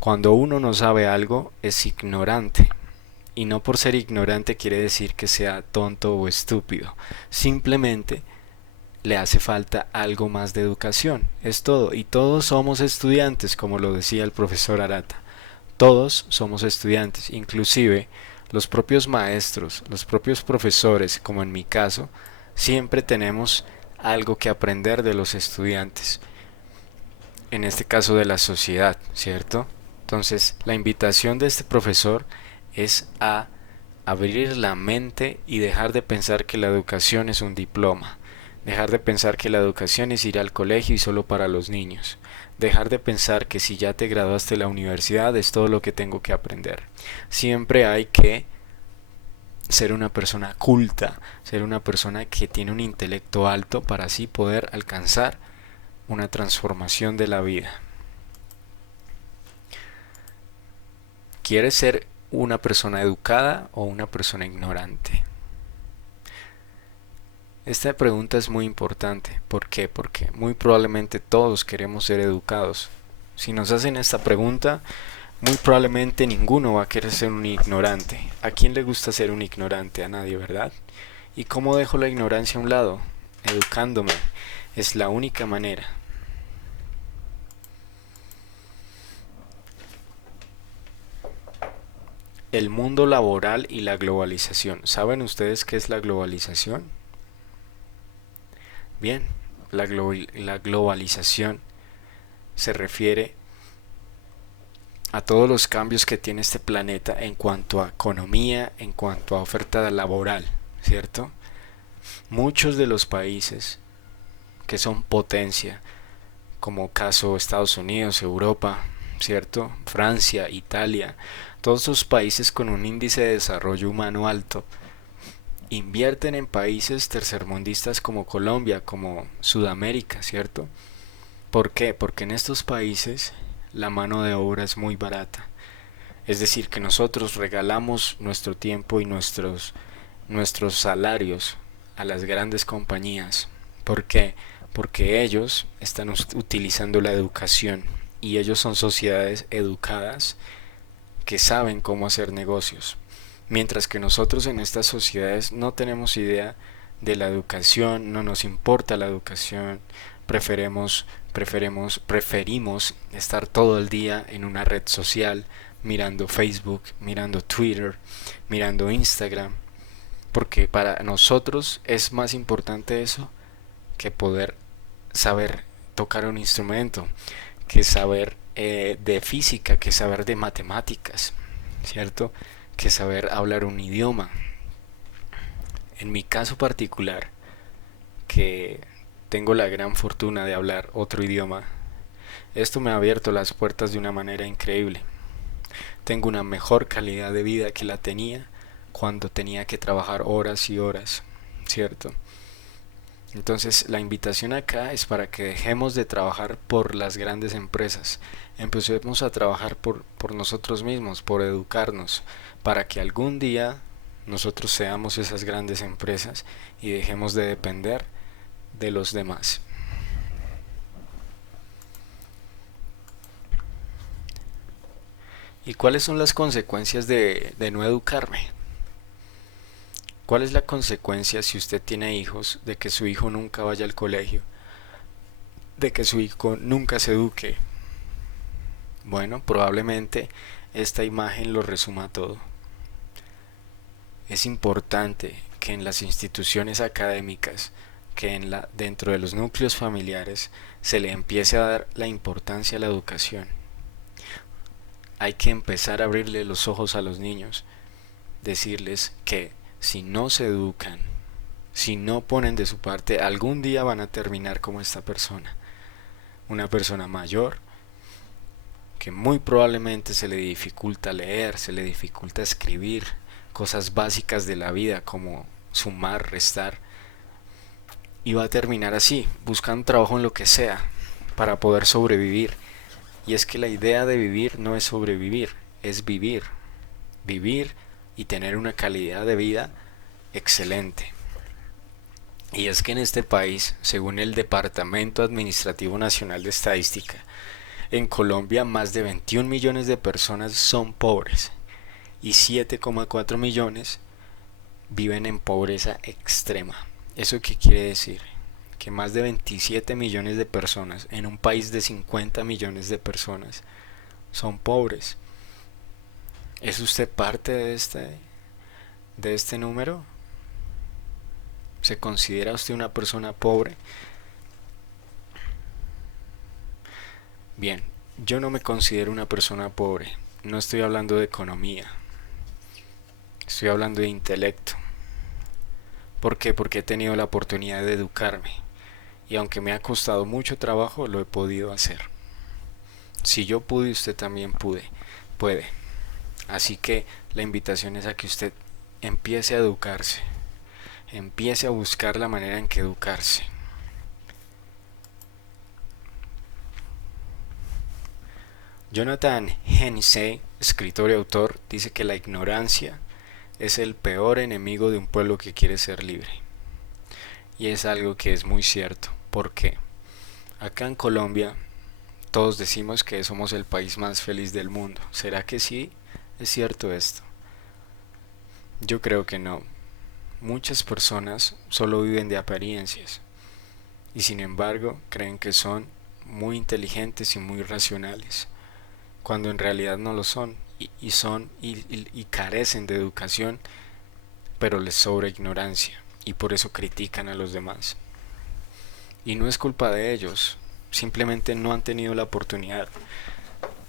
Cuando uno no sabe algo, es ignorante. Y no por ser ignorante quiere decir que sea tonto o estúpido. Simplemente le hace falta algo más de educación. Es todo. Y todos somos estudiantes, como lo decía el profesor Arata. Todos somos estudiantes. Inclusive los propios maestros, los propios profesores, como en mi caso, siempre tenemos algo que aprender de los estudiantes. En este caso de la sociedad, ¿cierto? Entonces, la invitación de este profesor es a abrir la mente y dejar de pensar que la educación es un diploma. Dejar de pensar que la educación es ir al colegio y solo para los niños. Dejar de pensar que si ya te graduaste de la universidad es todo lo que tengo que aprender. Siempre hay que ser una persona culta, ser una persona que tiene un intelecto alto para así poder alcanzar una transformación de la vida. ¿Quieres ser una persona educada o una persona ignorante? Esta pregunta es muy importante. ¿Por qué? Porque muy probablemente todos queremos ser educados. Si nos hacen esta pregunta, muy probablemente ninguno va a querer ser un ignorante. ¿A quién le gusta ser un ignorante? A nadie, ¿verdad? ¿Y cómo dejo la ignorancia a un lado? Educándome. Es la única manera. El mundo laboral y la globalización. ¿Saben ustedes qué es la globalización? Bien, la globalización se refiere a todos los cambios que tiene este planeta en cuanto a economía, en cuanto a oferta laboral, ¿cierto? Muchos de los países que son potencia, como caso Estados Unidos, Europa, ¿cierto? Francia, Italia, todos esos países con un índice de desarrollo humano alto, invierten en países tercermundistas como Colombia, como Sudamérica, ¿cierto? ¿Por qué? Porque en estos países la mano de obra es muy barata. Es decir, que nosotros regalamos nuestro tiempo y nuestros salarios a las grandes compañías. ¿Por qué? Porque ellos están utilizando la educación y ellos son sociedades educadas que saben cómo hacer negocios. Mientras que nosotros en estas sociedades no tenemos idea de la educación, no nos importa la educación, preferimos estar todo el día en una red social, mirando Facebook, mirando Twitter, mirando Instagram, porque para nosotros es más importante eso que poder saber tocar un instrumento, que saber de física, que saber de matemáticas, ¿cierto? Que saber hablar un idioma. En mi caso particular, que tengo la gran fortuna de hablar otro idioma, esto me ha abierto las puertas de una manera increíble. Tengo una mejor calidad de vida que la tenía cuando tenía que trabajar horas y horas, ¿cierto? Entonces la invitación acá es para que dejemos de trabajar por las grandes empresas, empecemos a trabajar por nosotros mismos, por educarnos, para que algún día nosotros seamos esas grandes empresas y dejemos de depender de los demás. ¿Y cuáles son las consecuencias de no educarme? ¿Cuál es la consecuencia si usted tiene hijos de que su hijo nunca vaya al colegio? De que su hijo nunca se eduque. Bueno, probablemente esta imagen lo resuma todo. Es importante que en las instituciones académicas, que dentro de los núcleos familiares, se le empiece a dar la importancia a la educación. Hay que empezar a abrirle los ojos a los niños, decirles que si no se educan, si no ponen de su parte, algún día van a terminar como esta persona. Una persona mayor que muy probablemente se le dificulta leer, se le dificulta escribir, cosas básicas de la vida como sumar, restar, y va a terminar así, buscando trabajo en lo que sea para poder sobrevivir. Y es que la idea de vivir no es sobrevivir, es vivir. Vivir y tener una calidad de vida excelente. Y es que en este país, según el Departamento Administrativo Nacional de Estadística, en Colombia más de 21 millones de personas son pobres. y 7,4 millones viven en pobreza extrema. ¿Eso qué quiere decir? Que más de 27 millones de personas en un país de 50 millones de personas son pobres. ¿Es usted parte de este número? ¿Se considera usted una persona pobre? Bien, yo no me considero una persona pobre. No estoy hablando de economía. Estoy hablando de intelecto. ¿Por qué? Porque he tenido la oportunidad de educarme. Y aunque me ha costado mucho trabajo, lo he podido hacer. Si yo pude, usted también puede. Así que la invitación es a que usted empiece a educarse. Empiece a buscar la manera en que educarse. Jonathan Hensey, escritor y autor, dice que la ignorancia es el peor enemigo de un pueblo que quiere ser libre. Y es algo que es muy cierto. ¿Por qué? Acá en Colombia todos decimos que somos el país más feliz del mundo. ¿Será que sí es cierto esto? Yo creo que no. Muchas personas solo viven de apariencias y sin embargo creen que son muy inteligentes y muy racionales, cuando en realidad no lo son y carecen de educación, pero les sobra ignorancia y por eso critican a los demás. Y no es culpa de ellos, simplemente no han tenido la oportunidad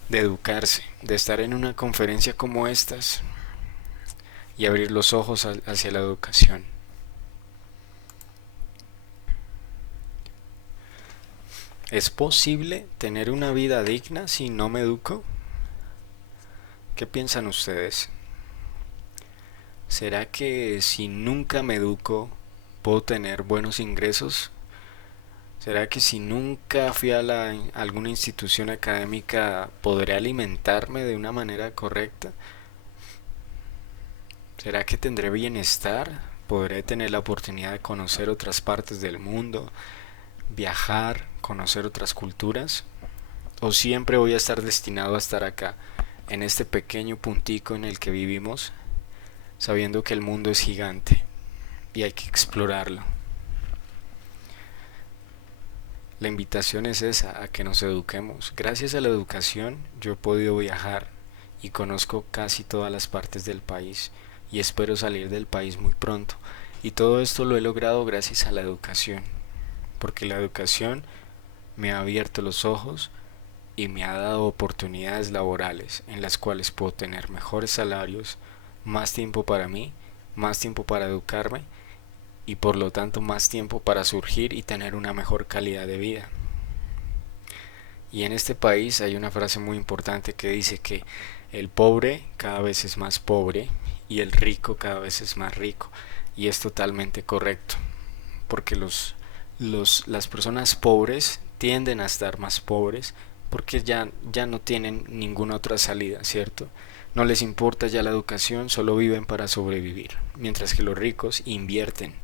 de educarse, de estar en una conferencia como estas y abrir los ojos hacia la educación. ¿Es posible tener una vida digna si no me educo? ¿Qué piensan ustedes? ¿Será que si nunca me educo puedo tener buenos ingresos? ¿Será que si nunca fui a alguna institución académica podré alimentarme de una manera correcta? ¿Será que tendré bienestar? ¿Podré tener la oportunidad de conocer otras partes del mundo, viajar, conocer otras culturas? ¿O siempre voy a estar destinado a estar acá, en este pequeño puntico en el que vivimos, sabiendo que el mundo es gigante y hay que explorarlo? La invitación es esa, a que nos eduquemos. Gracias a la educación yo he podido viajar y conozco casi todas las partes del país y espero salir del país muy pronto. Y todo esto lo he logrado gracias a la educación, porque la educación me ha abierto los ojos y me ha dado oportunidades laborales en las cuales puedo tener mejores salarios, más tiempo para mí, más tiempo para educarme y por lo tanto más tiempo para surgir y tener una mejor calidad de vida. Y en este país hay una frase muy importante que dice que el pobre cada vez es más pobre y el rico cada vez es más rico, y es totalmente correcto, porque las personas pobres tienden a estar más pobres porque ya no tienen ninguna otra salida, ¿cierto? No les importa ya la educación, solo viven para sobrevivir, mientras que los ricos invierten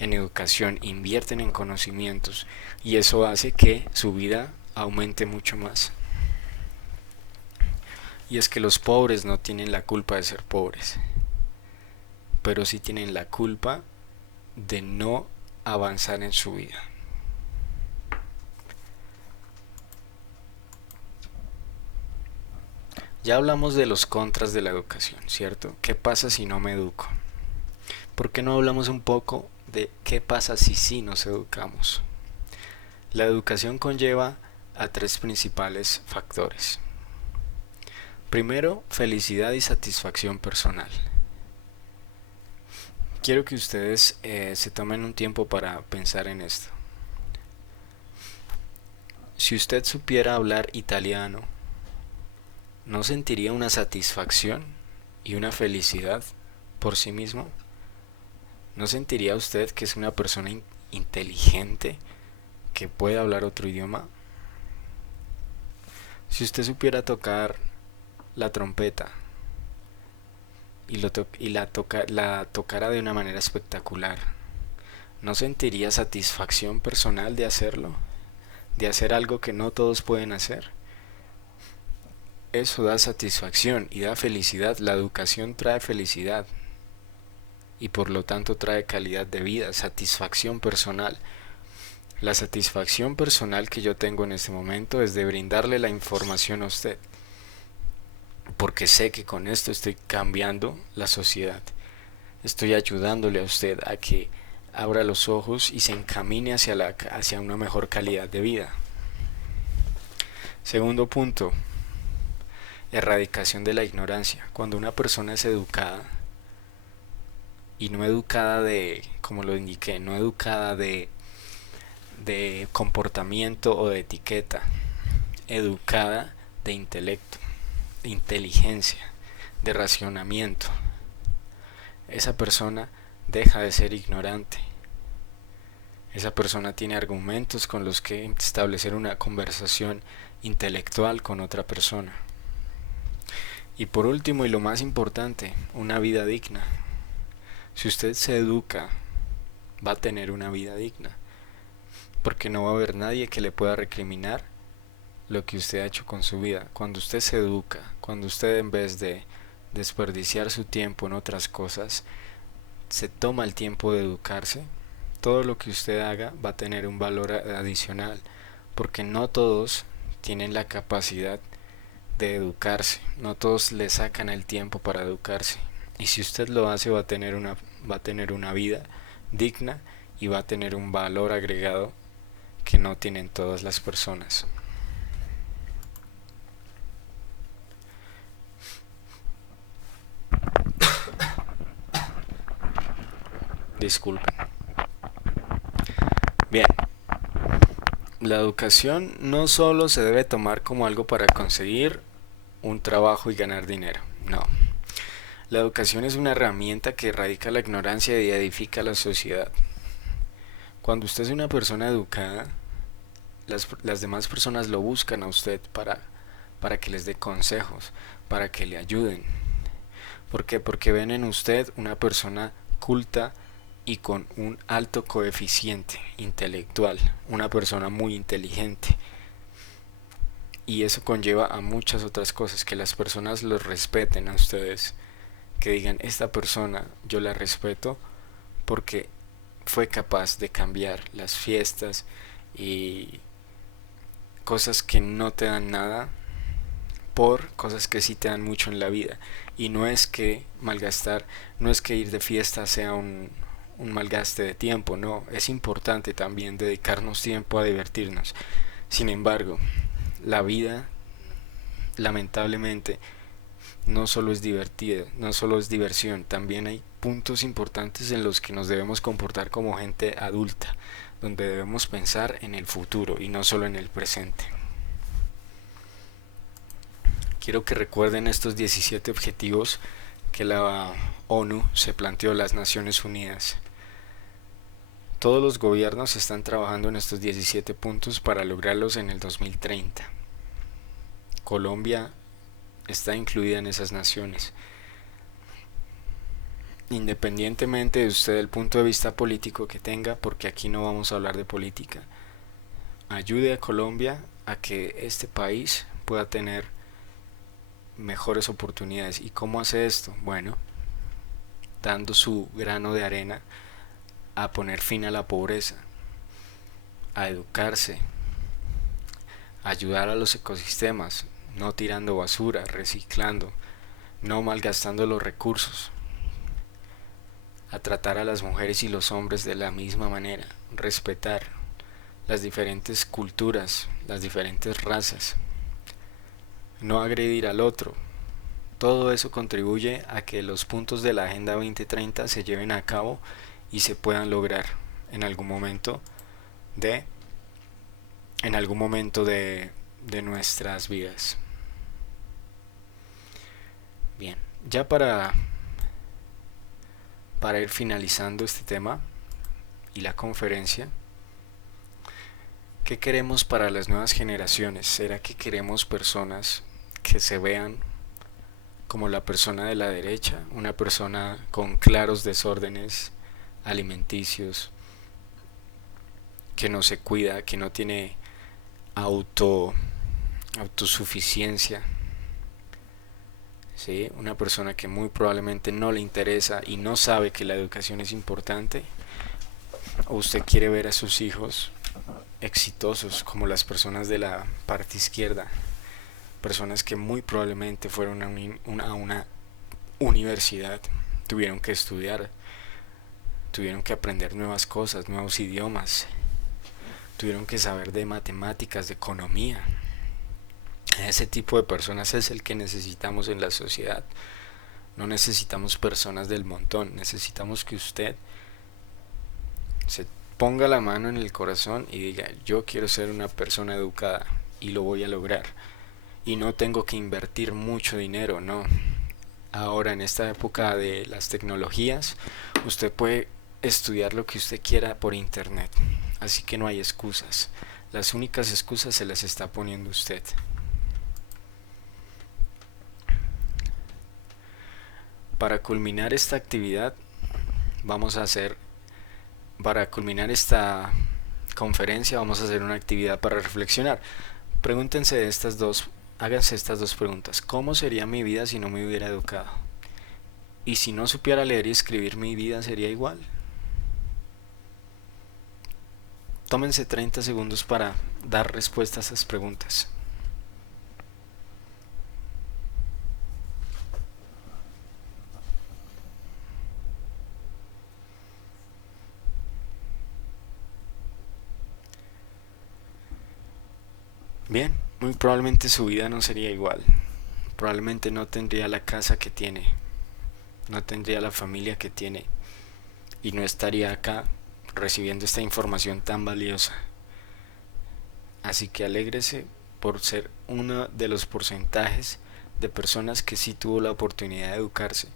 en educación, invierten en conocimientos, y eso hace que su vida aumente mucho más. Y es que los pobres no tienen la culpa de ser pobres, pero sí tienen la culpa de no avanzar en su vida. Ya hablamos de los contras de la educación, ¿cierto? ¿Qué pasa si no me educo? ¿Por qué no hablamos un poco de qué pasa si sí nos educamos? La educación conlleva a tres principales factores. Primero, felicidad y satisfacción personal. Quiero que ustedes se tomen un tiempo para pensar en esto. Si usted supiera hablar italiano, ¿no sentiría una satisfacción y una felicidad por sí mismo? ¿No sentiría usted que es una persona inteligente que puede hablar otro idioma? Si usted supiera tocar la trompeta y la tocara de una manera espectacular, ¿no sentiría satisfacción personal de hacerlo? ¿De hacer algo que no todos pueden hacer? Si usted supiera tocar la trompeta y la tocara de una manera espectacular, ¿no sentiría satisfacción personal de hacerlo? ¿De hacer algo que no todos pueden hacer? Si usted supiera tocar la trompeta y la tocara de una manera espectacular, ¿no sentiría satisfacción personal de hacerlo? eso da satisfacción y da felicidad. La educación trae felicidad y por lo tanto trae calidad de vida, satisfacción personal. La satisfacción personal que yo tengo en este momento es de brindarle la información a usted, porque sé que con esto estoy cambiando la sociedad. Estoy ayudándole a usted a que abra los ojos y se encamine hacia una mejor calidad de vida. Segundo punto, erradicación de la ignorancia. Cuando una persona es educada, y no educada como lo indiqué, no educada de comportamiento o de etiqueta, educada de intelecto, de inteligencia, de racionamiento, esa persona deja de ser ignorante. Esa persona tiene argumentos con los que establecer una conversación intelectual con otra persona. Y por último, y lo más importante, una vida digna. Si usted se educa, va a tener una vida digna, porque no va a haber nadie que le pueda recriminar lo que usted ha hecho con su vida. Cuando usted se educa, cuando usted, en vez de desperdiciar su tiempo en otras cosas, se toma el tiempo de educarse, todo lo que usted haga va a tener un valor adicional, porque no todos tienen la capacidad de educarse, no todos le sacan el tiempo para educarse, y si usted lo hace va a tener una vida digna y va a tener un valor agregado que no tienen todas las personas. Disculpen. Bien, la educación no solo se debe tomar como algo para conseguir un trabajo y ganar dinero, no. La educación es una herramienta que erradica la ignorancia y edifica la sociedad. Cuando usted es una persona educada, las demás personas lo buscan a usted para que les dé consejos, para que le ayuden. ¿Por qué? Porque ven en usted una persona culta y con un alto coeficiente intelectual, una persona muy inteligente. Y eso conlleva a muchas otras cosas, que las personas los respeten a ustedes, que digan, esta persona yo la respeto porque fue capaz de cambiar las fiestas y cosas que no te dan nada por cosas que sí te dan mucho en la vida. Y no es que malgastar, no es que ir de fiesta sea un malgaste de tiempo, no, es importante también dedicarnos tiempo a divertirnos. Sin embargo, la vida, lamentablemente, no solo es divertida, no solo es diversión, también hay puntos importantes en los que nos debemos comportar como gente adulta, donde debemos pensar en el futuro y no solo en el presente. Quiero que recuerden estos 17 objetivos que la ONU se planteó, las Naciones Unidas. Todos los gobiernos están trabajando en estos 17 puntos para lograrlos en el 2030. Colombia está incluida en esas naciones. Independientemente de usted el punto de vista político que tenga, porque aquí no vamos a hablar de política, ayude a Colombia a que este país pueda tener mejores oportunidades. ¿Y cómo hace esto? Bueno, dando su grano de arena a poner fin a la pobreza, a educarse, a ayudar a los ecosistemas, no tirando basura, reciclando, no malgastando los recursos, a tratar a las mujeres y los hombres de la misma manera, respetar las diferentes culturas, las diferentes razas, no agredir al otro. Todo eso contribuye a que los puntos de la Agenda 2030 se lleven a cabo y se puedan lograr en algún momento de nuestras vidas. Bien, ya para ir finalizando este tema y la conferencia, ¿qué queremos para las nuevas generaciones? ¿Será que queremos personas que se vean como la persona de la derecha, una persona con claros desórdenes alimenticios, que no se cuida, que no tiene autosuficiencia, ¿sí? Una persona que muy probablemente no le interesa y no sabe que la educación es importante, o usted quiere ver a sus hijos exitosos como las personas de la parte izquierda, personas que muy probablemente fueron a una universidad, tuvieron que estudiar, tuvieron que aprender nuevas cosas, nuevos idiomas, tuvieron que saber de matemáticas, de economía. Ese tipo de personas es el que necesitamos en la sociedad. No necesitamos personas del montón, necesitamos que usted se ponga la mano en el corazón y diga, yo quiero ser una persona educada y lo voy a lograr. Y no tengo que invertir mucho dinero, no. Ahora en esta época de las tecnologías, usted puede estudiar lo que usted quiera por internet. Así que no hay excusas. Las únicas excusas se las está poniendo usted. Para culminar esta actividad, vamos a hacer, para culminar esta conferencia, vamos a hacer una actividad para reflexionar. Pregúntense estas dos, háganse estas dos preguntas. ¿Cómo sería mi vida si no me hubiera educado? Y si no supiera leer y escribir, ¿mi vida sería igual? Tómense 30 segundos para dar respuesta a esas preguntas. Bien, muy probablemente su vida no sería igual. Probablemente no tendría la casa que tiene, no tendría la familia que tiene y no estaría acá recibiendo esta información tan valiosa. Así que alégrese por ser uno de los porcentajes de personas que sí tuvo la oportunidad de educarse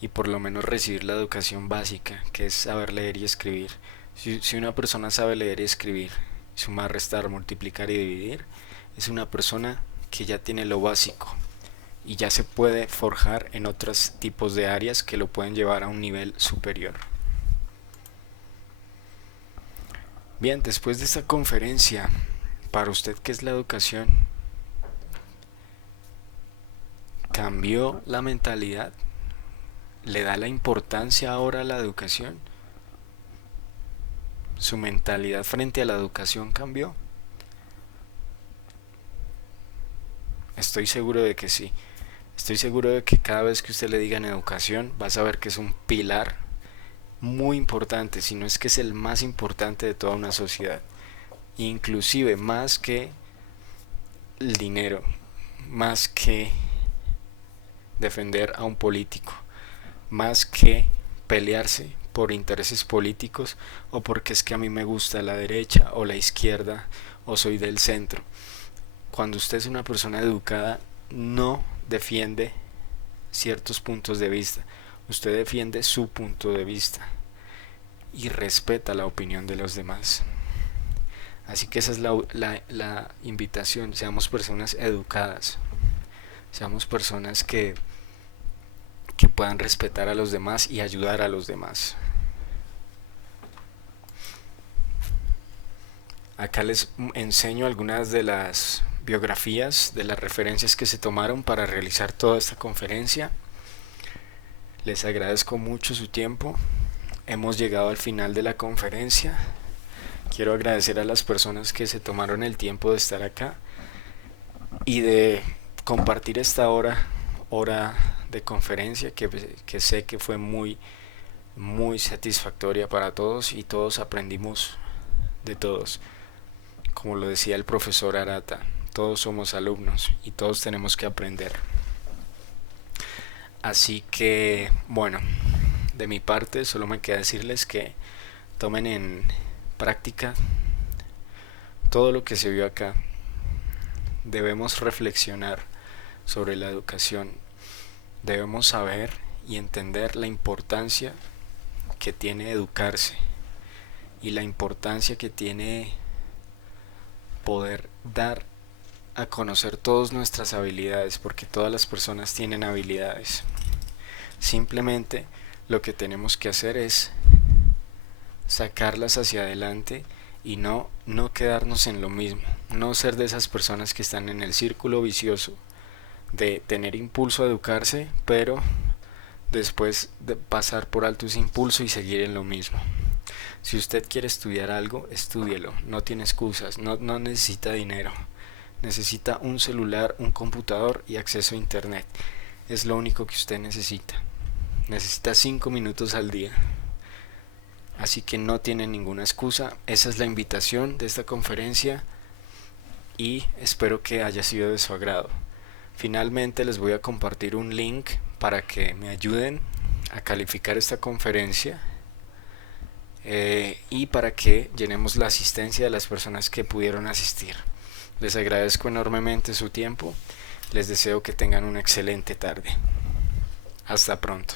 y por lo menos recibir la educación básica, que es saber leer y escribir. Si una persona sabe leer y escribir, sumar, restar, multiplicar y dividir, es una persona que ya tiene lo básico y ya se puede forjar en otros tipos de áreas que lo pueden llevar a un nivel superior. Bien, después de esta conferencia, para usted, ¿qué es la educación? ¿Cambió la mentalidad? ¿Le da la importancia ahora a la educación? ¿Su mentalidad frente a la educación cambió? Estoy seguro de que sí. Estoy seguro de que cada vez que usted le diga en educación, va a saber que es un pilar muy importante, si no es que es el más importante de toda una sociedad. Inclusive más que el dinero, más que defender a un político, más que pelearse por intereses políticos o porque es que a mí me gusta la derecha o la izquierda o soy del centro. Cuando usted es una persona educada, no defiende ciertos puntos de vista, usted defiende su punto de vista y respeta la opinión de los demás. Así que esa es la invitación, seamos personas educadas, seamos personas que puedan respetar a los demás y ayudar a los demás. Acá les enseño algunas de las biografías, de las referencias que se tomaron para realizar toda esta conferencia. Les agradezco mucho su tiempo. Hemos llegado al final de la conferencia. Quiero agradecer a las personas que se tomaron el tiempo de estar acá y de compartir esta hora de conferencia que sé que fue muy satisfactoria para todos y todos aprendimos de todos. Como lo decía el profesor Arata, todos somos alumnos y todos tenemos que aprender. Así que, bueno, de mi parte solo me queda decirles que tomen en práctica todo lo que se vio acá. Debemos reflexionar sobre la educación. Debemos saber y entender la importancia que tiene educarse y la importancia que tiene poder dar a conocer todas nuestras habilidades, porque todas las personas tienen habilidades. Simplemente lo que tenemos que hacer es sacarlas hacia adelante y no quedarnos en lo mismo, no ser de esas personas que están en el círculo vicioso de tener impulso a educarse, pero después de pasar por alto ese impulso y seguir en lo mismo. Si usted quiere estudiar algo, estúdielo, no tiene excusas, no necesita dinero, necesita un celular, un computador y acceso a internet. Es lo único que usted necesita. Necesita 5 minutos al día. Así que no tiene ninguna excusa. Esa es la invitación de esta conferencia y espero que haya sido de su agrado. Finalmente les voy a compartir un link para que me ayuden a calificar esta conferencia y para que llenemos la asistencia de las personas que pudieron asistir. Les agradezco enormemente su tiempo. Les deseo que tengan una excelente tarde. Hasta pronto.